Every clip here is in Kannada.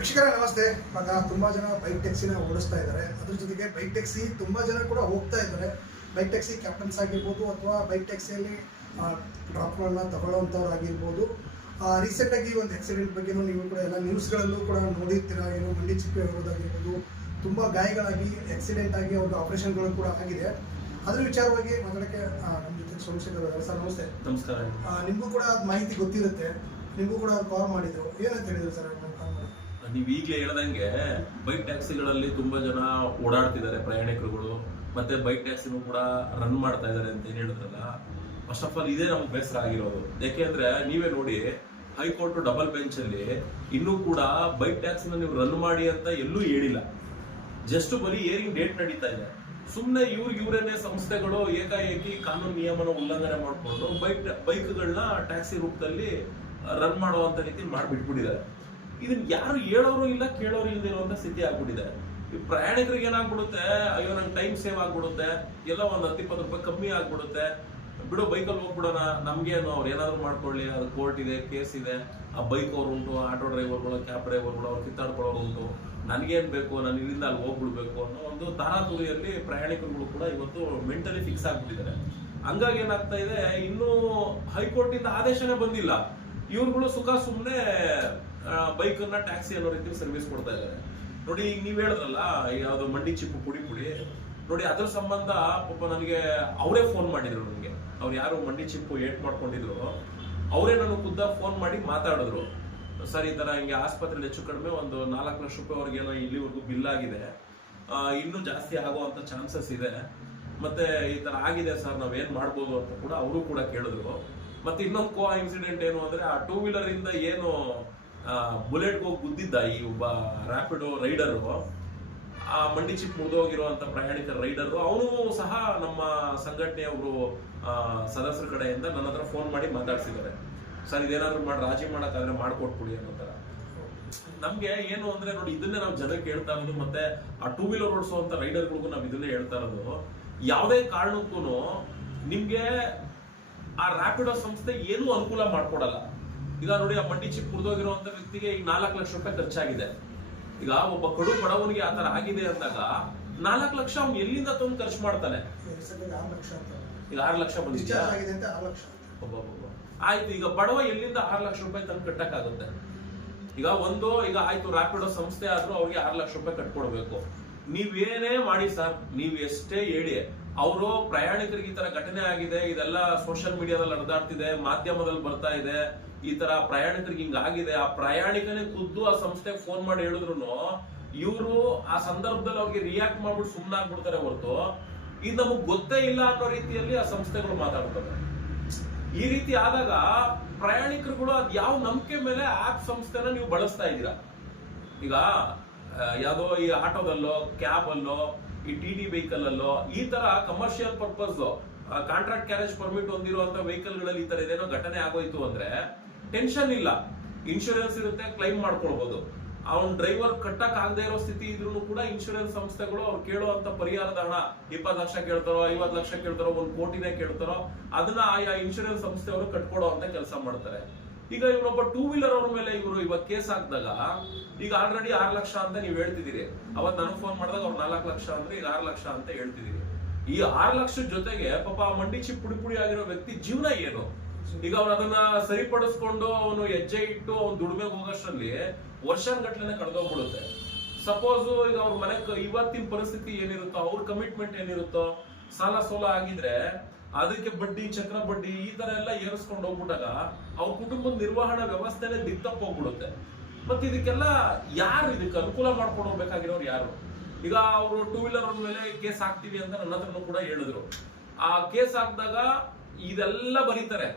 ವೀಕ್ಷಕರೇ ನಮಸ್ತೆ. ಇವಾಗ ತುಂಬ ಜನ ಬೈಕ್ ಟ್ಯಾಕ್ಸಿನ ಓಡಿಸ್ತಾ ಇದ್ದಾರೆ. ಅದ್ರ ಜೊತೆಗೆ ಬೈಕ್ ಟ್ಯಾಕ್ಸಿ ತುಂಬ ಜನ ಕೂಡ ಹೋಗ್ತಾ ಇದ್ದಾರೆ. ಬೈಕ್ ಟ್ಯಾಕ್ಸಿ ಕ್ಯಾಪ್ಟನ್ಸ್ ಆಗಿರ್ಬೋದು ಅಥವಾ ಬೈಕ್ ಟ್ಯಾಕ್ಸಿಯಲ್ಲಿ ಡ್ರಾಪ್ಗಳನ್ನ ತಗೊಳ್ಳೋವಂಥವ್ರು ಆಗಿರ್ಬೋದು. ರೀಸೆಂಟಾಗಿ ಒಂದು ಆಕ್ಸಿಡೆಂಟ್ ಬಗ್ಗೆನೂ ನೀವು ಕೂಡ ಎಲ್ಲ ನ್ಯೂಸ್ಗಳಲ್ಲೂ ಕೂಡ ನೋಡಿರ್ತೀರ. ಏನು ಮಂಡಿ ಚಿಪ್ಪೆ ಹೊರೋದಾಗಿರ್ಬೋದು, ತುಂಬ ಗಾಯಗಳಾಗಿ ಆಕ್ಸಿಡೆಂಟ್ ಆಗಿ ಅವ್ರಿಗೆ ಆಪರೇಷನ್ಗಳು ಕೂಡ ಆಗಿದೆ. ಅದ್ರ ವಿಚಾರವಾಗಿ ಮಾತಾಡೋಕ್ಕೆ ನಮ್ಮ ಜೊತೆ ಸೋಮಶೇಖರ್ ಅವರು. ಸರ್ ನಮಸ್ತೆ. ನಮಸ್ಕಾರ. ನಿಮಗೂ ಕೂಡ ಅದು ಮಾಹಿತಿ ಗೊತ್ತಿರುತ್ತೆ, ನಿಮಗೂ ಕೂಡ ಅವ್ರು ಕಾಲ್ ಮಾಡಿದ್ರು. ಏನಂತ ಹೇಳಿದ್ರು ಸರ್ ಕಾಲ್ ಮಾಡಿ? ನೀವು ಈಗಲೇ ಹೇಳ್ದಂಗೆ ಬೈಕ್ ಟ್ಯಾಕ್ಸಿಗಳಲ್ಲಿ ತುಂಬಾ ಜನ ಓಡಾಡ್ತಿದ್ದಾರೆ ಪ್ರಯಾಣಿಕರುಗಳು, ಮತ್ತೆ ಬೈಕ್ ಟ್ಯಾಕ್ಸಿನೂ ಕೂಡ ರನ್ ಮಾಡ್ತಾ ಇದ್ದಾರೆ ಅಂತ ಏನ್ ಹೇಳಿದ್ರಲ್ಲ. ಫಸ್ಟ್ ಆಫ್ ಆಲ್ ಇದೇ ನಮ್ಗೆ ಬೇಸರ ಆಗಿರೋದು. ಯಾಕೆಂದ್ರೆ ನೀವೇ ನೋಡಿ, ಹೈಕೋರ್ಟ್ ಡಬಲ್ ಬೆಂಚ್ ಅಲ್ಲಿ ಇನ್ನೂ ಕೂಡ ಬೈಕ್ ಟ್ಯಾಕ್ಸಿನ ನೀವು ರನ್ ಮಾಡಿ ಅಂತ ಎಲ್ಲೂ ಹೇಳಿಲ್ಲ. ಜಸ್ಟ್ ಬರೀ ಏರಿಂಗ್ ಡೇಟ್ ನಡೀತಾ ಇದೆ. ಸುಮ್ಮನೆ ಇವರೇನೇ ಸಂಸ್ಥೆಗಳು ಏಕಾಏಕಿ ಕಾನೂನು ನಿಯಮನ ಉಲ್ಲಂಘನೆ ಮಾಡಿಕೊಂಡು ಬೈಕ್ಗಳನ್ನ ಟ್ಯಾಕ್ಸಿ ರೂಪದಲ್ಲಿ ರನ್ ಮಾಡುವಂತ ರೀತಿ ಮಾಡಿಬಿಟ್ಬಿಟ್ಟಿದ್ದಾರೆ. ಇದನ್ನ ಯಾರು ಹೇಳೋರು ಇಲ್ಲ, ಕೇಳೋರು ಇಲ್ದಿರೋ ಅಂತ ಸ್ಥಿತಿ ಆಗ್ಬಿಟ್ಟಿದೆ. ಈ ಪ್ರಯಾಣಿಕರಿಗೆ ಏನಾಗ್ಬಿಡುತ್ತೆ, ಅಯ್ಯೋ ನಂಗೆ ಟೈಮ್ ಸೇವ್ ಆಗ್ಬಿಡುತ್ತೆ, ಎಲ್ಲ ಒಂದು 10-20 ರೂಪಾಯಿ ಕಮ್ಮಿ ಆಗ್ಬಿಡುತ್ತೆ, ಬಿಡು ಬೈಕಲ್ಲಿ ಹೋಗ್ಬಿಡೋಣ, ನಮ್ಗೇನು ಅವ್ರು ಏನಾದ್ರು ಮಾಡ್ಕೊಳ್ಳಿ, ಅದು ಕೋರ್ಟ್ ಇದೆ, ಕೇಸ್ ಇದೆ, ಆ ಬೈಕ್ ಅವ್ರು ಉಂಟು, ಆಟೋ ಡ್ರೈವರ್ಗಳು, ಕ್ಯಾಬ್ ಡ್ರೈವರ್ಗಳು ಅವ್ರು ಕಿತ್ತಾಡ್ಕೊಳ್ಳೋರು ಉಂಟು, ನನ್ಗೇನ್ ಬೇಕು, ನಾನು ಇಲ್ಲಿಂದ ಅಲ್ಲಿ ಹೋಗ್ಬಿಡ್ಬೇಕು ಅನ್ನೋ ಒಂದು ತಾರಾತುರಿಯಲ್ಲಿ ಪ್ರಯಾಣಿಕರುಗಳು ಕೂಡ ಇವತ್ತು ಮೆಂಟಲಿ ಫಿಕ್ಸ್ ಆಗ್ಬಿಟ್ಟಿದ್ದಾರೆ. ಹಂಗಾಗಿ ಏನಾಗ್ತಾ ಇದೆ, ಇನ್ನೂ ಹೈಕೋರ್ಟ್ ಇಂದ ಆದೇಶನೇ ಬಂದಿಲ್ಲ, ಇವ್ರುಗಳು ಸುಖ ಸುಮ್ಮನೆ ಬೈಕ್ ಅನ್ನ ಟ್ಯಾಕ್ಸಿ ಅನ್ನೋ ರೀತಿ ಸರ್ವಿಸ್ ಕೊಡ್ತಾ ಇದ್ದಾರೆ. ನೋಡಿ, ಈಗ ನೀವ್ ಹೇಳಿದ್ರಲ್ಲ ಯಾವ್ದು ಮಂಡಿ ಚಿಪ್ಪು ಪುಡಿ ನೋಡಿ, ಅದ್ರ ಸಂಬಂಧ ಪಾಪ ನನಗೆ ಅವರೇ ಫೋನ್ ಮಾಡಿದ್ರು. ನನಗೆ ಅವ್ರು ಯಾರು ಮಂಡಿ ಚಿಪ್ಪು ಏಟ್ ಮಾಡ್ಕೊಂಡಿದ್ರು ಅವರೇ ನನಗೆ ಖುದ್ದ ಫೋನ್ ಮಾಡಿ ಮಾತಾಡಿದ್ರು. ಸರ್, ಈ ತರ ಹಿಂಗೆ ಆಸ್ಪತ್ರೆಯಲ್ಲಿ ಹೆಚ್ಚು ಕಡಿಮೆ ಒಂದು 4 ಲಕ್ಷ ರೂಪಾಯಿ ಅವ್ರಿಗೇನೋ ಇಲ್ಲಿವರೆಗೂ ಬಿಲ್ ಆಗಿದೆ, ಇನ್ನೂ ಜಾಸ್ತಿ ಆಗುವಂತ ಚಾನ್ಸಸ್ ಇದೆ, ಮತ್ತೆ ಈ ತರ ಆಗಿದೆ ಸರ್, ನಾವೇನ್ ಮಾಡ್ಬೋದು ಅಂತ ಕೂಡ ಅವರು ಕೂಡ ಕೇಳಿದ್ರು. ಮತ್ತೆ ಇನ್ನೊಂದು ಕೋ ಇನ್ಸಿಡೆಂಟ್ ಏನು ಅಂದ್ರೆ, ಆ 2 ವೀಲರ್ ಇಂದ ಏನು ಬುಲೆಟ್ಗೆ ಹೋಗಿ ಗುದ್ದಿದ್ದ ಈ ಒಬ್ಬ ರ್ಯಾಪಿಡೋ ರೈಡರ್, ಆ ಮಂಡಿ ಚಿಪ್ ಮುರಿದೋಗಿರುವಂತ ಪ್ರಯಾಣಿಕರ ರೈಡರ್, ಅವನು ಸಹ ನಮ್ಮ ಸಂಘಟನೆಯವರು ಸದಸ್ಯರ ಕಡೆಯಿಂದ ನನ್ನ ಹತ್ರ ಫೋನ್ ಮಾಡಿ ಮಾತಾಡ್ಸಿದ್ದಾರೆ. ಸರ್, ಇದೇನಾದ್ರು ಮಾಡಿ ರಾಜಿ ಮಾಡಕ್ಕಾದ್ರೆ ಮಾಡ್ಕೊಟ್ಬಿಡಿ ಅನ್ನೋ ತರ. ನಮ್ಗೆ ಏನು ಅಂದ್ರೆ ನೋಡಿ, ಇದನ್ನೇ ನಾವು ಜನಕ್ಕೆ ಹೇಳ್ತಾ ಇರೋದು, ಮತ್ತೆ ಆ 2 ವೀಲರ್ ಓಡಿಸುವಂತ ರೈಡರ್ಗಳಿಗೂ ನಾವು ಇದನ್ನೇ ಹೇಳ್ತಾ ಇರೋದು. ಯಾವುದೇ ಕಾರಣಕ್ಕೂ ನಿಮ್ಗೆ ಆ ರ್ಯಾಪಿಡೋ ಸಂಸ್ಥೆ ಏನೂ ಅನುಕೂಲ ಮಾಡ್ಕೊಡಲ್ಲ. ಈಗ ನೋಡಿ, ಆ ಮಂಡಿ ಚಿಪ್ ಮುರಿದೋಗಿರುವಂತ ವ್ಯಕ್ತಿಗೆ ಈಗ 4 ಲಕ್ಷ ರೂಪಾಯಿ ಖರ್ಚಾಗಿದೆ. ಈಗ ಒಬ್ಬ ಕಡು ಬಡವನಿಗೆ ಆತರ ಆಗಿದೆ ಅಂದಾಗ 4 ಲಕ್ಷ ಅವ್ನು ಎಲ್ಲಿಂದ ತಂದು ಖರ್ಚು ಮಾಡ್ತಾನೆ? ಈಗ 6 ಲಕ್ಷ ಬಂದಿದೆ. ಆಯ್ತು, ಈಗ ಬಡವ ಎಲ್ಲಿಂದ 6 ಲಕ್ಷ ರೂಪಾಯಿ ತಂದು ಕಟ್ಟಕ್ಕಾಗುತ್ತೆ? ಈಗ ಈಗ ಆಯ್ತು, ರ್ಯಾಪಿಡೋ ಸಂಸ್ಥೆ ಆದ್ರೂ ಅವ್ರಿಗೆ 6 ಲಕ್ಷ ರೂಪಾಯಿ ಕಟ್ಕೊಡ್ಬೇಕು. ನೀವೇನೇ ಮಾಡಿ ಸರ್, ನೀವ್ ಎಷ್ಟೇ ಹೇಳಿ, ಅವರು ಪ್ರಯಾಣಿಕರಿಗೆ ಈ ತರ ಘಟನೆ ಆಗಿದೆ, ಇದೆಲ್ಲ ಸೋಷಿಯಲ್ ಮೀಡಿಯಾದಲ್ಲಿ ಹರಿದಾಡ್ತಿದೆ, ಮಾಧ್ಯಮದಲ್ಲಿ ಬರ್ತಾ ಇದೆ, ಈ ತರ ಪ್ರಯಾಣಿಕರಿಗೆ ಹಿಂಗಾಗಿದೆ, ಆ ಪ್ರಯಾಣಿಕನೇ ಖುದ್ದು ಆ ಸಂಸ್ಥೆಗೆ ಫೋನ್ ಮಾಡಿ ಹೇಳಿದ್ರು ಇವರು ಆ ಸಂದರ್ಭದಲ್ಲಿ ಅವ್ರಿಗೆ ರಿಯಾಕ್ಟ್ ಮಾಡ್ಬಿಟ್ಟು ಸುಮ್ಮನಾಗ್ಬಿಡ್ತಾರೆ ಹೊರತು, ಇದು ನಮಗ್ ಗೊತ್ತೇ ಇಲ್ಲ ಅನ್ನೋ ರೀತಿಯಲ್ಲಿ ಆ ಸಂಸ್ಥೆಗಳು ಮಾತಾಡ್ತವೆ. ಈ ರೀತಿ ಆದಾಗ ಪ್ರಯಾಣಿಕರುಗಳು ಅದ್ ಯಾವ ನಂಬಿಕೆ ಮೇಲೆ ಆಪ್ ಸಂಸ್ಥೆನ ನೀವು ಬಳಸ್ತಾ ಇದ್ದೀರಾ? ಈಗ ಯಾವ್ದೋ ಈ ಆಟೋದಲ್ಲೋ, ಕ್ಯಾಬ್ ಅಲ್ಲೋ, ಈ ಟಿ ವೆಹಿಕಲ್ ಅಲ್ಲೋ, ಈ ತರ commercial purpose contract carriage permit ಹೊಂದಿರುವಂತ ವೆಹಿಕಲ್ ಗಳಲ್ಲಿ ಈ ತರ ಇದೇನೋ ಘಟನೆ ಆಗೋಯ್ತು ಅಂದ್ರೆ ಟೆನ್ಷನ್ ಇಲ್ಲ, ಇನ್ಶೂರೆನ್ಸ್ ಇರುತ್ತೆ, ಕ್ಲೈಮ್ ಮಾಡ್ಕೊಳ್ಬಹುದು. ಅವ್ನ್ ಡ್ರೈವರ್ ಕಟ್ಟಕ್ ಆಗದೆ ಇರೋ ಸ್ಥಿತಿ ಇದ್ರೂ ಕೂಡ ಇನ್ಶೂರೆನ್ಸ್ ಸಂಸ್ಥೆಗಳು ಅವ್ರು ಕೇಳುವಂತ ಪರಿಹಾರದ ಹಣ 20 ಲಕ್ಷ ಕೇಳ್ತಾರೋ, 50 ಲಕ್ಷ ಕೇಳ್ತಾರೋ, 1 ಕೋಟಿನೇ ಕೇಳ್ತಾರೋ, ಅದನ್ನ ಆಯಾ ಇನ್ಶೂರೆನ್ಸ್ ಸಂಸ್ಥೆಯವರು ಕಟ್ಕೊಡೋ ಅಂತ ಕೆಲಸ ಮಾಡ್ತಾರೆ. ಈಗ ಇವನೊಬ್ಬ 2 ವೀಲರ್ ಅವ್ರ ಮೇಲೆ ಇವಾಗ ಕೇಸ್ ಹಾಕಿದಾಗ, ಈಗ ಆಲ್ರೆಡಿ 6 ಲಕ್ಷ ಅಂತ ನೀವು ಹೇಳ್ತಿದ್ದೀರಿ. ಅವತ್ ನನಗೆ ಫೋನ್ ಮಾಡಿದಾಗ ಅವ್ರು 4 ಲಕ್ಷ ಅಂದ್ರೆ ಈಗ 6 ಲಕ್ಷ ಅಂತ ಹೇಳ್ತಿದ್ದೀರಿ. ಈ 6 ಲಕ್ಷದ ಜೊತೆಗೆ ಪಾಪ ಮಂಡಿ ಚಿಪ್ ಪುಡಿ ಆಗಿರೋ ವ್ಯಕ್ತಿ ಜೀವನ ಏನು? ಈಗ ಅವ್ನು ಅದನ್ನ ಸರಿಪಡಿಸ್ಕೊಂಡು ಅವನು ಹೆಜ್ಜೆ ಇಟ್ಟು ಅವ್ನು ದುಡಿಮೆಗೆ ಹೋಗೋಷ್ಟರಲ್ಲಿ ವರ್ಷಗಟ್ಲೆ ಕಳೆದೋಗ್ಬಿಡುತ್ತೆ. ಸಪೋಸ್ ಈಗ ಅವ್ರ ಮನೆ ಇವತ್ತಿನ ಪರಿಸ್ಥಿತಿ ಏನಿರುತ್ತೋ, ಅವ್ರ ಕಮಿಟ್ಮೆಂಟ್ ಏನಿರುತ್ತೋ, ಸಾಲ ಸೋಲ ಆಗಿದ್ರೆ ಅದಕ್ಕೆ ಬಡ್ಡಿ, ಚಕ್ರ ಬಡ್ಡಿ, ಈ ತರ ಎಲ್ಲ ಏರಿಸ್ಕೊಂಡು ಹೋಗ್ಬಿಟ್ಟಾಗ ಅವ್ರ ಕುಟುಂಬದ ನಿರ್ವಹಣಾ ವ್ಯವಸ್ಥೆನೇ ದಿಗ್ತಪ್ಪ ಹೋಗ್ಬಿಡುತ್ತೆ. ಮತ್ತೆ ಇದಕ್ಕೆಲ್ಲ ಯಾರು ಇದಕ್ಕೆ ಅನುಕೂಲ ಮಾಡ್ಕೊಂಡು ಹೋಗ್ಬೇಕಾಗಿರೋರು ಯಾರು? ಈಗ ಅವರು 2 ವೀಲರ್ ಅವ್ರ ಮೇಲೆ ಕೇಸ್ ಹಾಕ್ತೀವಿ ಅಂತ ನನ್ನ ಹತ್ರನೂ ಕೂಡ ಹೇಳಿದ್ರು. ಆ ಕೇಸ್ ಹಾಕಿದಾಗ ಇದೆಲ್ಲ ಬರೀತಾರೆ,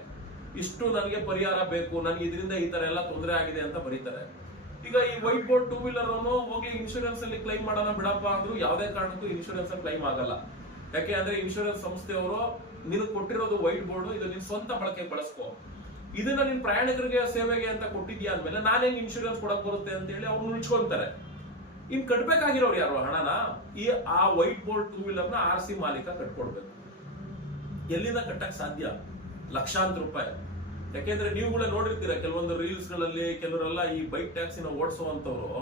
ಇಷ್ಟು ನನಗೆ ಪರಿಹಾರ ಬೇಕು, ನನಗೆ ಇದರಿಂದ ಈ ತರ ಎಲ್ಲ ತೊಂದರೆ ಆಗಿದೆ ಅಂತ ಬರೀತಾರೆ. ಈಗ ಈ ವೈಟ್ ಬೋರ್ಡ್ 2 ವೀಲರ್ ಅವನು ಹೋಗಿ ಇನ್ಶೂರೆನ್ಸ್ ಅಲ್ಲಿ ಕ್ಲೈಮ್ ಮಾಡೋಣ ಬಿಡಪ್ಪ ಅಂದ್ರು ಯಾವುದೇ ಕಾರಣಕ್ಕೂ ಇನ್ಶೂರೆನ್ಸ್ ಅಲ್ಲಿ ಕ್ಲೈಮ್ ಆಗಲ್ಲ. ಯಾಕೆ ಅಂದ್ರೆ ಇನ್ಶೂರೆನ್ಸ್ ಸಂಸ್ಥೆಯವರು ನೀನು ಕೊಟ್ಟಿರೋದು ವೈಟ್ ಬೋರ್ಡ್, ಇದು ನಿನ್ ಸ್ವಂತ ಬಳಕೆ ಬಳಸ್ಕೋ, ಇದನ್ನ ನಿನ್ ಪ್ರಯಾಣಿಕರಿಗೆ ಸೇವೆಗೆ ಅಂತ ಕೊಟ್ಟಿದ್ಯಾ ಅಂದ್ಮೇಲೆ ನಾನೇನ್ ಇನ್ಶೂರೆನ್ಸ್ ಕೊಡಕ್ ಬರುತ್ತೆ ಅಂತ ಹೇಳಿ ಅವ್ರು ಉಳಿಸ್ಕೊಂತಾರೆ. ಇನ್ ಕಟ್ಬೇಕಾಗಿರೋರು ಯಾರು ಹಣನ? ಆ ವೈಟ್ ಬೋರ್ಡ್ 2 ವೀಲರ್ ನ RC ಮಾಲೀಕ ಕಟ್ಕೊಡ್ಬೇಕು. ಎಲ್ಲಿಂದ ಕಟ್ಟಕ್ ಸಾಧ್ಯ? ಲಕ್ಷಾಂತರ ರೂಪಾಯಿ. ಯಾಕೆಂದ್ರೆ ನೀವುಗಳೇ ನೋಡಿರ್ತೀರ ಕೆಲವೊಂದು ರೀಲ್ಸ್ ಗಳಲ್ಲಿ ಕೆಲವರೆಲ್ಲ ಈ ಬೈಕ್ ಟ್ಯಾಕ್ಸಿನ ಓಡಿಸುವಂತವ್ರು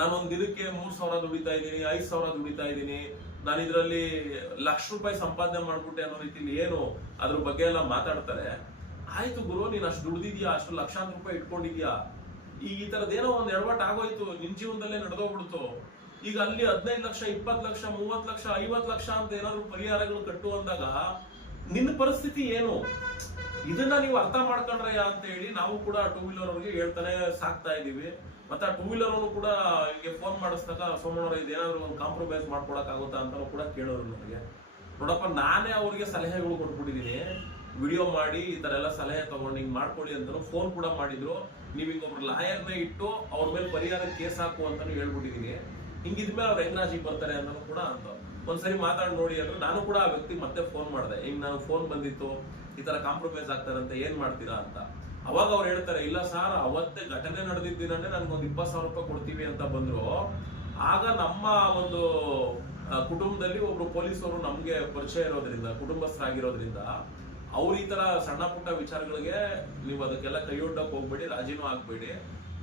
ನಾನೊಂದ್ ದಿನಕ್ಕೆ 3,000 ದುಡಿತಾ ಇದ್ದೀನಿ, 5,000 ದುಡಿತಾ ಇದ್ದೀನಿ, ನಾನು ಇದರಲ್ಲಿ ₹1,00,000 ಸಂಪಾದನೆ ಮಾಡ್ಬಿಟ್ಟೆ ಅನ್ನೋ ರೀತಿಲಿ ಏನು ಅದ್ರ ಬಗ್ಗೆ ಎಲ್ಲ ಮಾತಾಡ್ತಾರೆ. ಆಯ್ತು ಗುರು, ನೀನ್ ಅಷ್ಟು ದುಡ್ದಿದ್ಯಾ, ಅಷ್ಟು ಲಕ್ಷಾಂತರ ರೂಪಾಯಿ ಇಟ್ಕೊಂಡಿದ್ಯಾ, ಈ ತರದೇನೋ ಒಂದ್ ಎಡವಟ್ ಆಗೋಯ್ತು, ನಿನ್ ಜೀವನದಲ್ಲೇ ನಡೆದೋಗ್ಬಿಡ್ತು. ಈಗ ಅಲ್ಲಿ 15 ಲಕ್ಷ, 20 ಲಕ್ಷ, 30 ಲಕ್ಷ, 50 ಲಕ್ಷ ಅಂತ ಏನಾದ್ರು ಪರಿಹಾರಗಳು ಕಟ್ಟು ಅಂದಾಗ ನಿನ್ನ ಪರಿಸ್ಥಿತಿ ಏನು, ಇದನ್ನ ನೀವು ಅರ್ಥ ಮಾಡ್ಕೊಂಡ್ರಯ್ಯ ಅಂತ ಹೇಳಿ ನಾವು ಕೂಡ ಟೂ ವೀಲರ್ ಅವ್ರಿಗೆ ಹೇಳ್ತಾನೆ ಸಾಕ್ತಾ ಇದೀವಿ. ಮತ್ತೆ ಆ ಟೂ ವೀಲರ್ ಅವರು ಕೂಡ ಈಗ ಫೋನ್ ಮಾಡಿಸ್ದಾಗ ಸೋಮವಾರ ಇದೇನಾದ್ರು ಒಂದು ಕಾಂಪ್ರಮೈಸ್ ಮಾಡ್ಕೊಳಕ್ ಆಗುತ್ತಾ ಅಂತ ಕೂಡ ಕೇಳೋರು ನನಗೆ. ನೋಡಪ್ಪ, ನಾನೇ ಅವ್ರಿಗೆ ಸಲಹೆಗಳು ಕೊಟ್ಬಿಟ್ಟಿದೀನಿ, ವಿಡಿಯೋ ಮಾಡಿ ಈ ತರ ಎಲ್ಲ ಸಲಹೆ ತಗೊಂಡು ಹಿಂಗ್ ಮಾಡ್ಕೊಳ್ಳಿ ಅಂತ ಫೋನ್ ಕೂಡ ಮಾಡಿದ್ರು. ನೀವ್ ಈಗ ಒಬ್ರು ಲಾಯರ್ನೇ ಇಟ್ಟು ಅವ್ರ ಮೇಲೆ ಪರಿಹಾರ ಕೇಸ್ ಹಾಕು ಅಂತಾನು ಹೇಳ್ಬಿಟ್ಟಿದೀನಿ. ಹಿಂಗಿದ್ಮೇಲೆ ಅವ್ರು ಹೆಂಗ್ ರಾಜಿಗೆ ಬರ್ತಾರೆ ಅಂತ ಕೂಡ ಅಂತ ಒಂದ್ಸರಿ ಮಾತಾಡಿ ನೋಡಿ ಅಂದ್ರೆ ನಾನು ಕೂಡ ಆ ವ್ಯಕ್ತಿ ಮತ್ತೆ ಫೋನ್ ಮಾಡಿದೆ. ಹಿಂಗ್ ನಾನು ಫೋನ್ ಬಂದಿತ್ತು, ಈ ತರ ಕಾಂಪ್ರಮೈಸ್ ಆಗ್ತಾರಂತೆ, ಏನ್ ಮಾಡ್ತೀರಾ ಅಂತ. ಅವಾಗ ಅವ್ರು ಹೇಳ್ತಾರೆ, ಇಲ್ಲ ಸರ್, ಅವತ್ತೇ ಘಟನೆ ನಡೆದಿದ್ದೀನೇ ನನ್ಗೊಂದು 20,000 ರೂಪಾಯಿ ಕೊಡ್ತೀವಿ ಅಂತ ಬಂದ್ರು. ಆಗ ನಮ್ಮ ಒಂದು ಕುಟುಂಬದಲ್ಲಿ ಒಬ್ರು ಪೊಲೀಸರು ನಮ್ಗೆ ಪರಿಚಯ ಇರೋದ್ರಿಂದ, ಕುಟುಂಬಸ್ಥರಾಗಿರೋದ್ರಿಂದ ಅವ್ರು ಈ ತರ ಸಣ್ಣ ಪುಟ್ಟ ವಿಚಾರಗಳಿಗೆ ನೀವು ಅದಕ್ಕೆಲ್ಲ ಕೈಯೊಡ್ಡಕ್ ಹೋಗ್ಬೇಡಿ, ರಾಜಿನೂ ಆಗ್ಬೇಡಿ,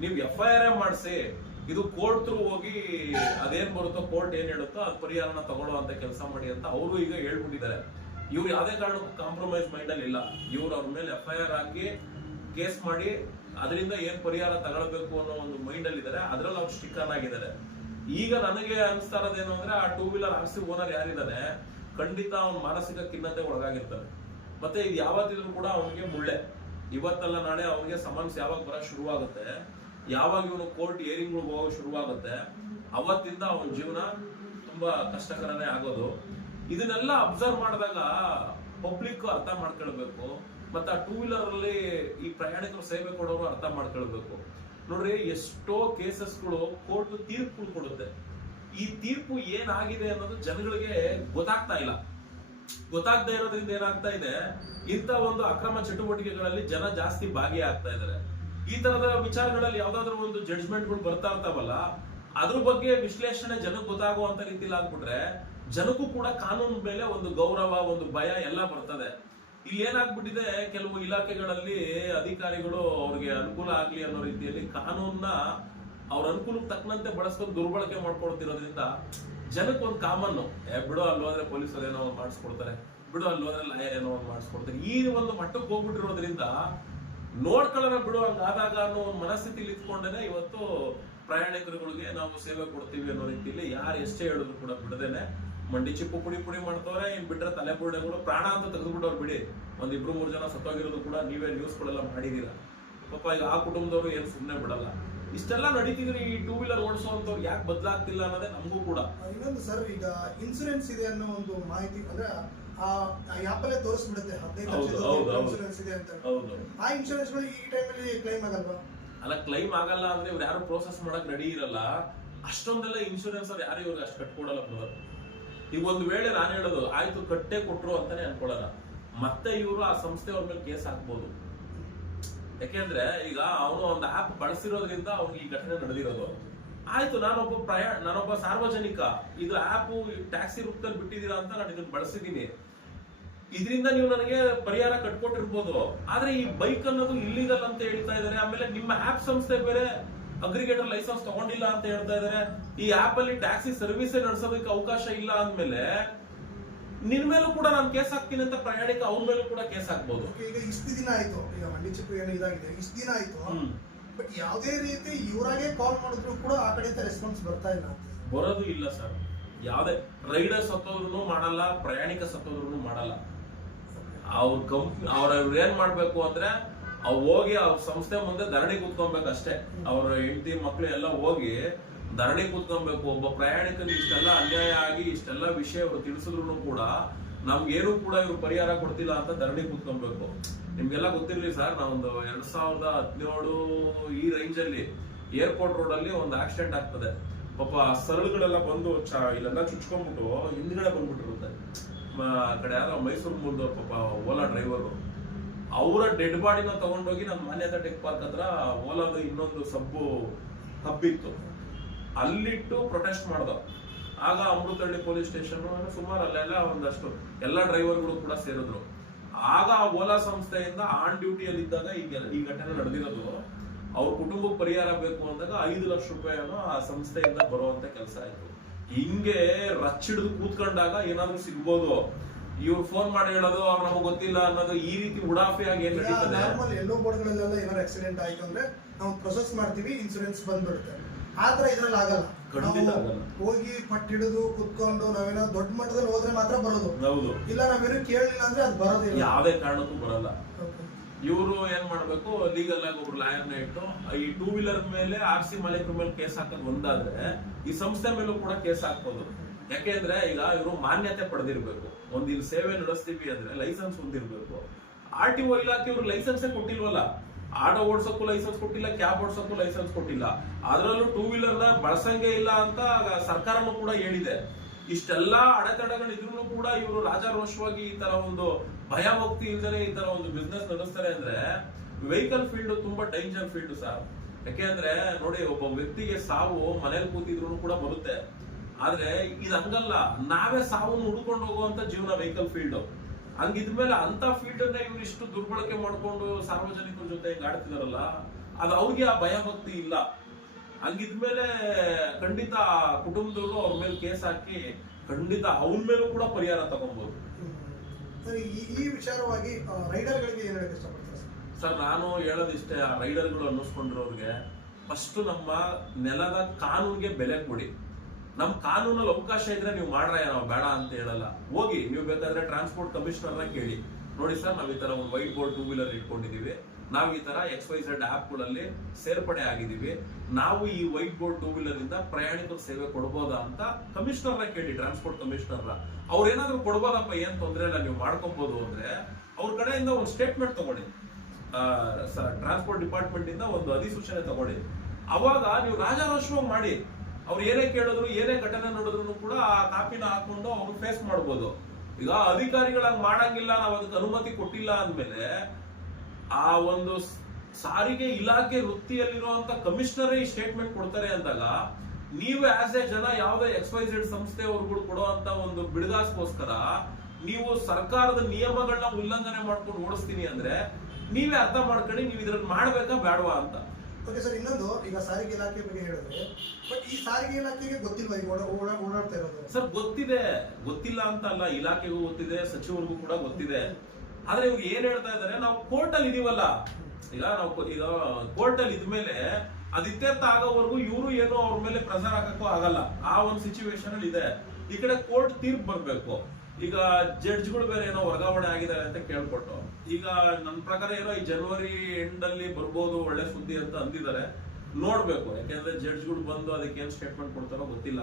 ನೀವು FIR ಮಾಡಿಸಿ, ಇದು ಕೋರ್ಟ್ ಥ್ರೂ ಹೋಗಿ ಅದೇನ್ ಬರುತ್ತೋ ಕೋರ್ಟ್ ಏನ್ ಹೇಳುತ್ತೋ ಅದ್ ಪರಿಹಾರನ ತಗೊಳ್ಳುವಂತ ಕೆಲಸ ಮಾಡಿ ಅಂತ ಅವರು ಈಗ ಹೇಳ್ಬಿಟ್ಟಿದ್ದಾರೆ. ಇವ್ರು ಯಾವ್ದೇ ಕಾರಣಕ್ಕೂ ಕಾಂಪ್ರಮೈಸ್ ಮೈಂಡ್ ಅಲ್ಲಿ ಇಲ್ಲ. ಇವ್ರು ಅವ್ರ ಮೇಲೆ FIR ಹಾಕಿ ಕೇಸ್ ಮಾಡಿ ಅದರಿಂದ ಏನ್ ಪರಿಹಾರ ತಗೊಳ್ಬೇಕು ಅನ್ನೋ ಒಂದು ಮೈಂಡ್ ಅಲ್ಲಿ ಇದಾರೆ. ಅದ್ರಲ್ಲಿ ಅವ್ರು ಸ್ಟಿಕ್ ಆನ್ ಆಗಿದ್ದಾರೆ. ಈಗ ನನಗೆ ಅನಿಸ್ತಾ ಇರೋದೇನು ಅಂದ್ರೆ, ಆ ಟೂ ವೀಲರ್ RC ಓನರ್ ಯಾರಿದ್ದಾನೆ ಖಂಡಿತ ಅವ್ನ ಮಾನಸಿಕ ಖಿನ್ನತೆ ಒಳಗಾಗಿರ್ತಾರೆ. ಮತ್ತೆ ಇದು ಯಾವತ್ತಿದ್ರು ಕೂಡ ಅವನಿಗೆ ಮುಳ್ಳೆ. ಇವತ್ತಲ್ಲ ನಾಳೆ ಅವನಿಗೆ ಸಮನ್ಸ್ ಯಾವಾಗ ಬರ ಶುರುವಾಗುತ್ತೆ, ಯಾವಾಗ ಇವನು ಕೋರ್ಟ್ ಹಿಯರಿಂಗ್ ಹೋಗೋ ಶುರುವಾಗುತ್ತೆ, ಅವತ್ತಿಂದ ಅವನ ಜೀವನ ತುಂಬಾ ಕಷ್ಟಕರನೇ ಆಗೋದು. ಇದನ್ನೆಲ್ಲ ಅಬ್ಸರ್ವ್ ಮಾಡಿದಾಗ ಪಬ್ಲಿಕ್ ಅರ್ಥ ಮಾಡ್ಕೊಳ್ಬೇಕು. ಮತ್ತೆ ಆ ಟೂ ವೀಲರ್ ಅಲ್ಲಿ ಈ ಪ್ರಯಾಣಿಕರು ಸೇವೆ ಕೊಡೋರು ಅರ್ಥ ಮಾಡ್ಕೊಳ್ಬೇಕು. ನೋಡ್ರಿ, ಎಷ್ಟೋ ಕೇಸಸ್ಗಳು ಕೋರ್ಟ್ ತೀರ್ಪು ಕೊಡುತ್ತೆ. ಈ ತೀರ್ಪು ಏನಾಗಿದೆ ಅನ್ನೋದು ಜನಗಳಿಗೆ ಗೊತ್ತಾಗ್ತಾ ಇಲ್ಲ. ಗೊತ್ತಾಗದೇ ಇರೋದ್ರಿಂದ ಏನಾಗ್ತಾ ಇದೆ, ಇಂಥ ಒಂದು ಅಕ್ರಮ ಚಟುವಟಿಕೆಗಳಲ್ಲಿ ಜನ ಜಾಸ್ತಿ ಭಾಗಿಯಾಗ್ತಾ ಇದ್ದಾರೆ. ಈ ತರದ ವಿಚಾರಗಳಲ್ಲಿ ಯಾವ್ದಾದ್ರು ಒಂದು ಜಡ್ಜ್ಮೆಂಟ್ಗಳು ಬರ್ತಾ ಇರ್ತಾವಲ್ಲ, ಅದ್ರ ಬಗ್ಗೆ ವಿಶ್ಲೇಷಣೆ ಜನಕ್ಕೆ ಗೊತ್ತಾಗುವಂತ ರೀತಿಲಿ ಆಗ್ಬಿಟ್ರೆ ಜನಕ್ಕೂ ಕೂಡ ಕಾನೂನು ಮೇಲೆ ಒಂದು ಗೌರವ, ಒಂದು ಭಯ ಎಲ್ಲ ಬರ್ತದೆ. ಇಲ್ಲಿ ಏನಾಗ್ಬಿಟ್ಟಿದೆ, ಕೆಲವು ಇಲಾಖೆಗಳಲ್ಲಿ ಅಧಿಕಾರಿಗಳು ಅವ್ರಿಗೆ ಅನುಕೂಲ ಆಗ್ಲಿ ಅನ್ನೋ ರೀತಿಯಲ್ಲಿ ಕಾನೂನ್ನ ಅವ್ರ ಅನುಕೂಲಕ್ಕೆ ತಕ್ಕಂತೆ ಬಳಸ್ಕೊಂಡು ದುರ್ಬಳಕೆ ಮಾಡ್ಕೊಳ್ತಿರೋದ್ರಿಂದ ಜನಕ್ಕೆ ಒಂದು ಕಾಮನ್ನು, ಬಿಡು ಅಲ್ಲಿ ಹೋದ್ರೆ ಪೊಲೀಸರು ಏನೋ ಒಂದು ಮಾಡಿಸ್ಕೊಡ್ತಾರೆ, ಬಿಡು ಅಲ್ಲಿ ಹೋದ್ರೆ ಲಾಯರ್ ಏನೋ ಒಂದು ಮಾಡಿಸ್ಕೊಡ್ತಾರೆ, ಈ ಒಂದು ಮಟ್ಟಕ್ಕೆ ಹೋಗ್ಬಿಟ್ಟಿರೋದ್ರಿಂದ ನೋಡ್ಕೊಳ್ಳೋಣ ಬಿಡು ಹಂಗಾದಾಗ ಅನ್ನೋ ಒಂದು ಮನಸ್ಥಿತಿಲಿ ಇಟ್ಕೊಂಡೇನೆ ಇವತ್ತು ಪ್ರಯಾಣಿಕರುಗಳಿಗೆ ನಾವು ಸೇವೆ ಕೊಡ್ತೀವಿ ಅನ್ನೋ ರೀತಿಯಲ್ಲಿ ಯಾರು ಎಷ್ಟೇ ಹೇಳಿದ್ರು ಕೂಡ ಬಿಡದೇನೆ ಮಂಡಿ ಚಿಪ್ಪು ಪುಡಿ ಮಾಡ್ತವ್ರೆ. ಇನ್ ಬಿಟ್ರೆ ತಲೆ ಬುರುಡೆಗಳು ಪ್ರಾಣ ಅಂತ ತೆಗೆದುಬಿಟ್ಟವ್ರು ಬಿಡಿ. 1-2-3 ಜನ ಸತ್ತೋಗಿರೋದು ಕೂಡ ನೀವೇ ನ್ಯೂಸ್ಗಳೆಲ್ಲ ಮಾಡಿದೀರಾ. ಪಾಪ ಈಗ ಆ ಕುಟುಂಬದವರು ಏನು ಸುಮ್ಮನೆ ಬಿಡಲ್ಲ. ಇಷ್ಟೆಲ್ಲ ನಡೀತಿದ್ರೆ ಈ ಟೂ ವೀಲರ್ ಓಡಿಸುವಂತವ್ರು ಯಾಕೆ ಬದಲಾಗ್ತಿಲ್ಲ ಅನ್ನೋದೇ ನಮಗೂ ಕೂಡ. ಇನ್ನೊಂದು ಸರ್, ಈಗ ಇನ್ಸೂರೆನ್ಸ್ ಇದೆ ಅನ್ನೋ ಒಂದು ಮಾಹಿತಿ ಅಂದ್ರೆ ಆ ಆ್ಯಪಲ್ಲೇ ತೋರಿಸ್ಬಿಡುತ್ತೆ 15 ಲಕ್ಷ ಇನ್ಸೂರೆನ್ಸ್ ಇದೆ ಅಂತ. ಆ ಇನ್ಸೂರೆನ್ಸ್ ಈ ಟೈಮಲ್ಲಿ ಕ್ಲೈಮ್ ಆಗಲ್ವಾ? ಅಲ್ಲ, ಕ್ಲೈಮ್ ಆಗಲ್ಲ ಅಂದ್ರೆ ಇವ್ರು ಯಾರು ಪ್ರೋಸೆಸ್ ಮಾಡಕ್ ರೆಡಿ ಇರಲ್ಲ. ಅಷ್ಟೊಂದೆಲ್ಲ ಇನ್ಶೂರೆನ್ಸ್ ಅವ್ರು ಯಾರು ಇವ್ರಿಗೆ ಅಷ್ಟು ಕಟ್ಕೊಡಲ್ಲ ಬ್ರದರ್. ಈಗ ಒಂದ್ ವೇಳೆ ನಾನು ಹೇಳೋದು ಆಯ್ತು ಕಟ್ಟೆ ಕೊಟ್ರು ಅಂತಾನೆ ಅನ್ಕೊಳ್ಳೋಣ, ಮತ್ತೆ ಇವರು ಆ ಸಂಸ್ಥೆ ಅವ್ರ ಮೇಲೆ ಕೇಸ್ ಹಾಕ್ಬೋದು. ಯಾಕೆಂದ್ರೆ ಈಗ ಅವನು ಒಂದು ಆಪ್ ಬಳಸಿರೋದ್ರಿಂದ ಅವ್ನಿಗೆ ಈ ಘಟನೆ ನಡೆದಿರೋದು. ಆಯ್ತು, ನಾನೊಬ್ಬ ಸಾರ್ವಜನಿಕ, ಇದು ಆಪ್ ಟ್ಯಾಕ್ಸಿ ರೂಪದಲ್ಲಿ ಬಿಟ್ಟಿದ್ದೀರಾ ಅಂತ ನಾನು ಇದನ್ನ ಬಳಸಿದೀನಿ, ಇದರಿಂದ ನೀವು ನನಗೆ ಪರಿಹಾರ ಕಟ್ಕೊಟ್ಟಿರ್ಬೋದು. ಆದ್ರೆ ಈ ಬೈಕ್ ಅನ್ನೋದು ಇಲ್ಲಿಗಲ್ ಅಂತ ಹೇಳ್ತಾ ಇದಾರೆ. ಆಮೇಲೆ ನಿಮ್ಮ ಆಪ್ ಸಂಸ್ಥೆ ಬೇರೆ ಅಗ್ರಿಗೇಟರ್ ಲೈಸೆನ್ಸ್ ತಗೊಂಡಿಲ್ಲ ಅಂತ ಹೇಳ್ತಾ ಇದಾರೆ. ಈ ಆಪ್ ಅಲ್ಲಿ ಟ್ಯಾಕ್ಸಿ ಸರ್ವಿಸ್ ನಡೆಸೋದಕ್ಕೆ ಅವಕಾಶ ಇಲ್ಲ ಅಂದ್ಮೇಲೆ ನಿನ್ ಮೇಲೂ ಕೂಡ ನಾನು ಕೇಸ್ ಹಾಕ್ತೀನಿ ಅಂತ ಪ್ರಯಾಣಿಕ ಅವ್ರ ಮೇಲೂ ಕೂಡ ಕೇಸ್ ಹಾಕ್ಬೋದು. ಈಗ ಇಷ್ಟು ದಿನ ಆಯ್ತು, ಈಗ ಮಂಡಿ ಚಿಪ್ಪು ಏನೋ ಇದಾಗಿದೆ, ಇಷ್ಟು ದಿನ ಆಯ್ತು, ಬಟ್ ಯಾವುದೇ ರೀತಿ ಇವರಾಗೆ ಕಾಲ್ ಮಾಡಿದ್ರು ಕೂಡ ಆ ಕಡೆಯಿಂದ ರೆಸ್ಪಾನ್ಸ್ ಬರ್ತಾ ಇಲ್ಲ. ಬರೋದು ಇಲ್ಲ ಸರ್. ಯಾವ್ದೇ ರೈಡರ್ ಸತ್ತೋದ್ರು ಮಾಡಲ್ಲ, ಪ್ರಯಾಣಿಕ ಸತ್ತೋದ್ರು ಮಾಡಲ್ಲ. ಅವ್ರ ಕಂಪ್ನಿ ಅವ್ರು ಏನ್ ಮಾಡ್ಬೇಕು ಅಂದ್ರೆ ಅವ್ರು ಹೋಗಿ ಅವ್ರ ಸಂಸ್ಥೆ ಮುಂದೆ ಧರಣಿ ಕೂತ್ಕೊಬೇಕಷ್ಟೇ. ಅವ್ರ ಹೆಂಡತಿ ಮಕ್ಳು ಎಲ್ಲ ಹೋಗಿ ಧರಣಿ ಕೂತ್ಕೊಬೇಕು. ಒಬ್ಬ ಪ್ರಯಾಣಿಕನಿಗೆ ಇಷ್ಟೆಲ್ಲ ಅನ್ಯಾಯ ಆಗಿ ಇಷ್ಟೆಲ್ಲ ವಿಷಯ ಅವ್ರು ತಿಳಿಸಿದ್ರು ಕೂಡ ನಮ್ಗೇನು ಕೂಡ ಇವ್ರು ಪರಿಹಾರ ಕೊಡ್ತಿಲ್ಲ ಅಂತ ಧರಣಿ ಕೂತ್ಕೊಬೇಕು. ನಿಮ್ಗೆಲ್ಲ ಗೊತ್ತಿರ್ಲಿ ಸರ್, ನಾವೊಂದು 2017 ಈ ರೇಂಜ್ ಅಲ್ಲಿ ಏರ್ಪೋರ್ಟ್ ರೋಡ್ ಅಲ್ಲಿ ಒಂದು ಆಕ್ಸಿಡೆಂಟ್ ಆಗ್ತದೆ. ಪಾಪ ಸರಳುಗಳೆಲ್ಲ ಬಂದು ಇಲ್ಲೆಲ್ಲ ಚುಚ್ಕೊಂಡ್ಬಿಟ್ಟು ಹಿಂದ್ಗಡೆ ಬಂದ್ಬಿಟ್ಟಿರುತ್ತೆ. ಕಡೆ ಯಾರೋ ಮೈಸೂರು ಮೂಲದವ್ರು ಪಾಪ ಓಲಾ ಡ್ರೈವರು, ಅವರ ಡೆಡ್ ಬಾಡಿನ ತಗೊಂಡೋಗಿ ನಮ್ಮ ಮಾನ್ಯತಾ ಟೆಕ್ ಪಾರ್ಕ್ ಹತ್ರ ಓಲಾದ ಇನ್ನೊಂದು ಸಬ್ಬು ಹಬ್ಬಿತ್ತು, ಅಲ್ಲಿಟ್ಟು ಪ್ರೊಟೆಸ್ಟ್ ಮಾಡ್ದ. ಆಗ ಅಮೃತಹಳ್ಳಿ ಪೊಲೀಸ್ ಸ್ಟೇಷನ್ ಸುಮಾರು ಅಲ್ಲೆಲ್ಲ ಒಂದಷ್ಟು ಎಲ್ಲ ಡ್ರೈವರ್ಗಳು ಕೂಡ ಸೇರಿದ್ರು. ಆಗ ಆ ಓಲಾ ಸಂಸ್ಥೆಯಿಂದ ಆನ್ ಡ್ಯೂಟಿಯಲ್ಲಿ ಇದ್ದಾಗ ಈ ಘಟನೆ ನಡೆದಿರೋದು. ಅವ್ರ ಕುಟುಂಬಕ್ಕೆ ಪರಿಹಾರ ಬೇಕು ಅಂದಾಗ 5 ಲಕ್ಷ ರೂಪಾಯಿಯನ್ನು ಆ ಸಂಸ್ಥೆಯಿಂದ ಬರುವಂತ ಕೆಲಸ ಆಯ್ತು. ಹಿಂಗೆ ರಚ್ಚಿಡಿದು ಕೂತ್ಕೊಂಡಾಗ ಏನಾದ್ರೂ ಸಿಗ್ಬೋದು. ಇವ್ರು ಫೋನ್ ಮಾಡಿ ಹೇಳೋದು ಅವ್ರು ನಮಗೆ ಗೊತ್ತಿಲ್ಲ ಅನ್ನೋದು, ಈ ರೀತಿ ಉಡಾಫಿಯಾಗಿ ಏನ್ ನಡೀತದೆ. ನಾರ್ಮಲ್ ಎಲ್ಲೋ ಬೋರ್ಡ್ಗಳಲ್ಲೆಲ್ಲ ಏನಾದ್ರು ಆಕ್ಸಿಡೆಂಟ್ ಆಯ್ತು ಅಂದ್ರೆ ನಾವು ಪ್ರೊಸೆಸ್ ಮಾಡ್ತೀವಿ, ಇನ್ಸೂರೆನ್ಸ್ ಬಂದ್ಬಿಡುತ್ತೆ. ಆದ್ರೆ ಇದ್ರಲ್ಲಿ ಆಗಲ್ಲ. ಖಂಡಿತ ಆಗಲ್ಲ. ಹೋಗಿ ಪಟ್ಟಿಡಿದು ಕುತ್ಕೊಂಡು ನಾವೇನೋ ದೊಡ್ಡ ಮಟ್ಟದಲ್ಲಿ ಹೋದ್ರೆ ಮಾತ್ರ ಬರೋದು. ಹೌದು. ಇಲ್ಲ ನಾವೇನು ಕೇಳಲಿಲ್ಲ ಅಂದ್ರೆ ಅದು ಬರೋದಿಲ್ಲ, ಯಾವುದೇ ಕಾರಣಕ್ಕೂ ಬರಲ್ಲ. ಇವರು ಏನ್ ಮಾಡ್ಬೇಕು, ಲೀಗಲ್ ಆಗಿ ಒಬ್ರು ಲಾಯರ್ನ ಇಟ್ಟು ಈ 2 ವೀಲರ್ ಮೇಲೆ RC ಮಾಲೀಕರ ಮೇಲೆ ಕೇಸ್ ಹಾಕೋದು ಒಂದಾದ್ರೆ, ಈ ಸಂಸ್ಥೆ ಮೇಲೂ ಕೂಡ ಕೇಸ್ ಹಾಕ್ಬೋದು. ಯಾಕೆಂದ್ರೆ ಈಗ ಇವರು ಮಾನ್ಯತೆ ಪಡೆದಿರ್ಬೇಕು. ಇಲ್ಲಿ ಸೇವೆ ನಡೆಸ್ತೀವಿ ಅಂದ್ರೆ ಲೈಸೆನ್ಸ್ ಹೊಂದಿರ್ಬೇಕು. RTO ಇಲಾಖೆ ಇವ್ರು ಲೈಸೆನ್ಸೇ ಕೊಟ್ಟಿಲ್ವಲ್ಲ. ಆಟೋ ಓಡಿಸೋಕ್ಕೂ ಲೈಸೆನ್ಸ್ ಕೊಟ್ಟಿಲ್ಲ, ಕ್ಯಾಬ್ ಓಡಿಸೋಕ್ಕೂ ಲೈಸೆನ್ಸ್ ಕೊಟ್ಟಿಲ್ಲ. ಅದರಲ್ಲೂ 2 ವೀಲರ್ ನ ಬಳಸಂಗೆ ಇಲ್ಲ ಅಂತ ಸರ್ಕಾರನೂ ಕೂಡ ಹೇಳಿದೆ. ಇಷ್ಟೆಲ್ಲಾ ಅಡೆತಡೆಗಳಿದ್ರು ಕೂಡ ಇವರು ರಾಜಾರೋಷವಾಗಿ ಈ ತರ ಒಂದು ಭಯಭಕ್ತಿ ಇಲ್ದೇ ಈ ತರ ಒಂದು ಬಿಸ್ನೆಸ್ ನಡೆಸ್ತಾರೆ ಅಂದ್ರೆ, ವೆಹಿಕಲ್ ಫೀಲ್ಡ್ ತುಂಬಾ ಡೇಂಜರ್ ಫೀಲ್ಡ್ ಸರ್. ಯಾಕೆಂದ್ರೆ ನೋಡಿ, ಒಬ್ಬ ವ್ಯಕ್ತಿಗೆ ಸಾವು ಮನೇಲಿ ಕೂತಿದ್ರು ಕೂಡ ಬರುತ್ತೆ. ಆದ್ರೆ ಇದು ಹಂಗಲ್ಲ, ನಾವೇ ಸಾವನ್ನು ಹುಡ್ಕೊಂಡು ಹೋಗುವಂತ ಜೀವನ ವೆಹಿಕಲ್ ಫೀಲ್ಡ್. ಹಂಗಿದ್ಮೇಲೆ ಅಂತ ಫೀಲ್ಡ್ ಅನ್ನ ಇವ್ರು ಇಷ್ಟು ದುರ್ಬಳಕೆ ಮಾಡ್ಕೊಂಡು ಸಾರ್ವಜನಿಕರ ಜೊತೆ ಹಿಂಗ್ ಆಡ್ತಿದಾರಲ್ಲ, ಅದು ಅವ್ರಿಗೆ ಆ ಭಯಭಕ್ತಿ ಇಲ್ಲ. ಹಂಗಿದ್ಮೇಲೆ ಖಂಡಿತ ಕುಟುಂಬದವರು ಅವ್ರ ಮೇಲೆ ಕೇಸ್ ಹಾಕಿ ಖಂಡಿತ ಅವನ ಮೇಲೂ ಕೂಡ ಪರಿಹಾರ ತಗೊಬಹುದು. ಈ ವಿಚಾರವಾಗಿ ರೈಡರ್ಗಳಿಗೆ ಏನ್ ಹೇಳಕ್ ಇಷ್ಟಪಡ್ತಾರೆ ಸರ್? ನಾನು ಹೇಳೋದಿಷ್ಟೇ, ಆ ರೈಡರ್ಗಳು ಅನ್ನಿಸ್ಕೊಂಡಿರೋರ್ಗೆ ಫಸ್ಟ್ ನಮ್ಮ ನೆಲದ ಕಾನೂನಿಗೆ ಬೆಲೆ ಕೊಡಿ. ನಮ್ ಕಾನೂನಲ್ಲಿ ಅವಕಾಶ ಇದ್ರೆ ನೀವು ಮಾಡ್ರೆ ನಾವು ಬೇಡ ಅಂತ ಹೇಳಲ್ಲ. ಹೋಗಿ ನೀವು ಬೇಕಾದ್ರೆ ಟ್ರಾನ್ಸ್ಪೋರ್ಟ್ ಕಮಿಷನರ್ನ ಕೇಳಿ, ನೋಡಿ ಸರ್ ನಾವು ಈ ತರ ಒಂದು ವೈಟ್ ಬೋರ್ಡ್ 2 ವೀಲರ್ ಇಟ್ಕೊಂಡಿದೀವಿ, ನಾವು ಈ ತರ XYZ ಆಪ್ಗಳಲ್ಲಿ ಸೇರ್ಪಡೆ ಆಗಿದೀವಿ, ನಾವು ಈ ವೈಟ್ ಬೋರ್ಡ್ 2 ವೀಲರ್ ಇಂದ ಪ್ರಯಾಣಿಕರ ಸೇವೆ ಕೊಡ್ಬೋದಾ ಅಂತ ಕಮಿಷನರ್ನ ಕೇಳಿ, ಟ್ರಾನ್ಸ್ಪೋರ್ಟ್ ಕಮಿಷನರ್ನ. ಅವ್ರು ಏನಾದ್ರು ಕೊಡ್ಬೋದಪ್ಪ, ಏನ್ ತೊಂದ್ರೆ ಇಲ್ಲ ನೀವು ಮಾಡ್ಕೊಬಹುದು ಅಂದ್ರೆ ಅವ್ರ ಕಡೆಯಿಂದ ಒಂದು ಸ್ಟೇಟ್ಮೆಂಟ್ ತಗೊಳ್ಳಿ, ಟ್ರಾನ್ಸ್ಪೋರ್ಟ್ ಡಿಪಾರ್ಟ್ಮೆಂಟ್ ಇಂದ ಒಂದು ಅಧಿಸೂಚನೆ ತಗೊಳ್ಳಿ. ಅವಾಗ ನೀವು ರಾಜಾರೋಷವಾಗಿ ಮಾಡಿ, ಅವ್ರು ಏನೇ ಕೇಳಿದ್ರು ಏನೇ ಘಟನೆ ನೋಡಿದ್ರು ಕೂಡ ಆ ಕಾಪಿನ ಹಾಕೊಂಡು ಅವ್ರು ಫೇಸ್ ಮಾಡ್ಬೋದು. ಈಗ ಅಧಿಕಾರಿಗಳಾಗಿ ಮಾಡಂಗಿಲ್ಲ, ನಾವು ಅದಕ್ಕೆ ಅನುಮತಿ ಕೊಟ್ಟಿಲ್ಲ ಅಂದ್ಮೇಲೆ ಆ ಒಂದು ಸಾರಿಗೆ ಇಲಾಖೆ ವೃತ್ತಿಯಲ್ಲಿರುವಂತ ಕಮಿಷನರೇ ಈ ಸ್ಟೇಟ್ಮೆಂಟ್ ಕೊಡ್ತಾರೆ ಅಂದಾಗ, ನೀವು ಆಸ್ ಎ ಜನ ಯಾವುದೇ XYZ ಸಂಸ್ಥೆಯವ್ರುಗಳು ಕೊಡುವಂತ ಒಂದು ಬಿಡುಗಾಸ್ಗೋಸ್ಕರ ನೀವು ಸರ್ಕಾರದ ನಿಯಮಗಳನ್ನ ಉಲ್ಲಂಘನೆ ಮಾಡ್ಕೊಂಡು ಓಡಿಸ್ತೀನಿ ಅಂದ್ರೆ ನೀವೇ ಅರ್ಥ ಮಾಡ್ಕೊಂಡು ನೀವು ಇದ್ರಲ್ಲಿ ಮಾಡ್ಬೇಕಾ ಬೇಡವಾ ಅಂತ. ಓಕೆ ಸರ್, ಇನ್ನೊಂದು, ಈಗ ಸಾರಿಗೆ ಇಲಾಖೆ ಬಗ್ಗೆ ಹೇಳಿದ್ರೆ, ಬಟ್ ಈ ಸಾರಿಗೆ ಇಲಾಖೆಗೆ ಗೊತ್ತಿಲ್ವಾ ಈಗ ಓಡಾಡ್ತಾ ಇರೋದು? ಸರ್ ಗೊತ್ತಿದೆ, ಗೊತ್ತಿಲ್ಲ ಅಂತ ಅಲ್ಲ, ಇಲಾಖೆಗೂ ಗೊತ್ತಿದೆ, ಸಚಿವರಿಗೂ ಕೂಡ ಗೊತ್ತಿದೆ. ಆದ್ರೆ ಇವ್ರು ಏನ್ ಹೇಳ್ತಾ ಇದಾರೆ, ನಾವು ಕೋರ್ಟ್ ಅಲ್ಲಿ ಇದೀವಲ್ಲ, ಈಗ ಕೋರ್ಟ್ ಅಲ್ಲಿ ಇದ್ಮೇಲೆ ಅದು ಇತ್ಯರ್ಥ ಆಗೋವರೆಗೂ ಇವರು ಏನು ಅವ್ರ ಮೇಲೆ ಪ್ರೆಸರ್ ಹಾಕಕ್ಕೂ ಆಗಲ್ಲ. ಆ ಒಂದು ಸಿಚುವೇಶನ್ ಅಲ್ಲಿ ಇದೆ. ಈ ಕಡೆ ಕೋರ್ಟ್ ತೀರ್ಪು ಬರ್ಬೇಕು. ಈಗ ಜಡ್ಜ್ಗಳು ಬೇರೆ ಏನೋ ವರ್ಗಾವಣೆ ಆಗಿದ್ದಾರೆ ಅಂತ ಕೇಳ್ಕೊಟ್ಟು, ಈಗ ನನ್ನ ಪ್ರಕಾರ ಏನೋ ಈ ಜನವರಿ ಎಂಡ್ ಅಲ್ಲಿ ಬರ್ಬೋದು ಒಳ್ಳೆ ಸುದ್ದಿ ಅಂತ ಅಂದಿದ್ದಾರೆ. ನೋಡ್ಬೇಕು, ಯಾಕೆಂದ್ರೆ ಜಡ್ಜ್ಗಳು ಬಂದು ಅದಕ್ಕೆ ಏನ್ ಸ್ಟೇಟ್ಮೆಂಟ್ ಕೊಡ್ತಾರೋ ಗೊತ್ತಿಲ್ಲ.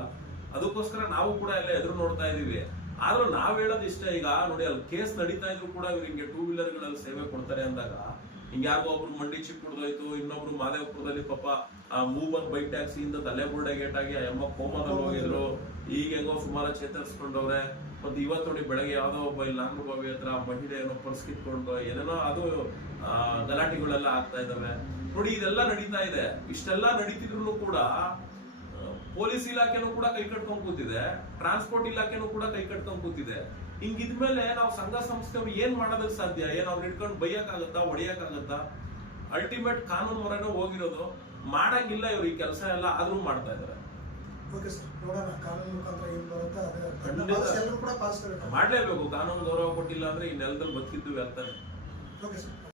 ಅದಕ್ಕೋಸ್ಕರ ನಾವು ಕೂಡ ಎಲ್ಲ ಎದುರು ನೋಡ್ತಾ ಇದೀವಿ. ಆದ್ರೂ ನಾವ್ ಹೇಳೋದು ಇಷ್ಟೇ, ಈಗ ನೋಡಿ ಅಲ್ಲಿ ಕೇಸ್ ನಡೀತಾ ಇದ್ರು ಕೂಡ ಇವ್ರು ಹಿಂಗೆ 2 ವೀಲರ್ ಗಳಲ್ಲಿ ಸೇವೆ ಕೊಡ್ತಾರೆ ಅಂದಾಗ, ಹಿಂಗೆ ಯಾರಿಗೋ ಒಬ್ರು ಮಂಡಿ ಚಿಪ್ ಹೊಡೆದೋಯ್ತು, ಇನ್ನೊಬ್ರು ಮಾದೇವಪುರದಲ್ಲಿ ಪಾಪ ಮೂವರ್ ಬೈಕ್ ಟ್ಯಾಕ್ಸಿ ಇಂದ ತಲೆಬುರುಡೆ ಗೇಟ್ ಆಗಿ ಅಮ್ಮ ಕೋಮಾದಲ್ಲಿ ಹೋಗಿದ್ರು. ಈಗ ಹೆಂಗೋ ಸುಮಾರು ಚೇತರಿಸ್ಕೊಂಡವ್ರೆ. ಮತ್ತೆ ಇವತ್ತು ನೋಡಿ ಬೆಳಗ್ಗೆ ಯಾವ್ದೋ ಒಬ್ಬ ಇಲ್ಲಿ ನಾಗರಬಾವಿ ಹತ್ರ ಮಹಿಳೆ ಏನೋ ಪರ್ಸ್ ಕಿತ್ಕೊಂಡು ಏನೇನೋ ಅದು ಗಲಾಟೆಗಳೆಲ್ಲ ಆಗ್ತಾ ಇದಾವೆ ನೋಡಿ. ಇದೆಲ್ಲ ನಡೀತಾ ಇದೆ. ಇಷ್ಟೆಲ್ಲ ನಡೀತಿದ್ರು ಕೂಡ ಪೊಲೀಸ್ ಇಲಾಖೆನೂ ಕೂಡ ಕೈ ಕಟ್ಕೊಂಡ್ ಕೂತಿದೆ, ಟ್ರಾನ್ಸ್ಪೋರ್ಟ್ ಇಲಾಖೆನೂ ಕೂಡ ಕೈ ಕಟ್ಕೊಂಡ್ ಕೂತಿದೆ. ಹಿಂಗಿದ್ಮೇಲೆ ನಾವು ಸಂಘ ಸಂಸ್ಥೆಯವ್ರು ಏನ್ ಮಾಡೋದಕ್ಕೆ ಸಾಧ್ಯ? ಏನ್ ಅವ್ರು ಇಟ್ಕೊಂಡು ಬೈಯಕ್ಕಾಗತ್ತಾ, ಹೊಡಿಯಕ್ಕಾಗತ್ತಾ? ಅಲ್ಟಿಮೇಟ್ ಕಾನೂನು ಮೊರೆನೂ ಹೋಗಿರೋದು. ಮಾಡಂಗಿಲ್ಲ ಇವ್ರು ಈ ಕೆಲಸ ಎಲ್ಲ, ಆದ್ರೂ ಮಾಡ್ತಾ ಇದಾರೆ. ಓಕೆ ಸರ್, ನೋಡೋಣ ಕಾನೂನು ಮುಖಾಂತರ ಏನ್ ಬರುತ್ತೆ ಎಲ್ಲರೂ ಕೂಡ ಪಾಲಿಸಬೇಕು. ಮಾಡ್ಲೇಬೇಕು. ಕಾನೂನು ಗೌರವ ಕೊಟ್ಟಿಲ್ಲ ಅಂದ್ರೆ ಈ ನೆಲದಲ್ಲಿ ಬದುಕಿದ್ದು ವ್ಯರ್ಥನೆ. Okay sir.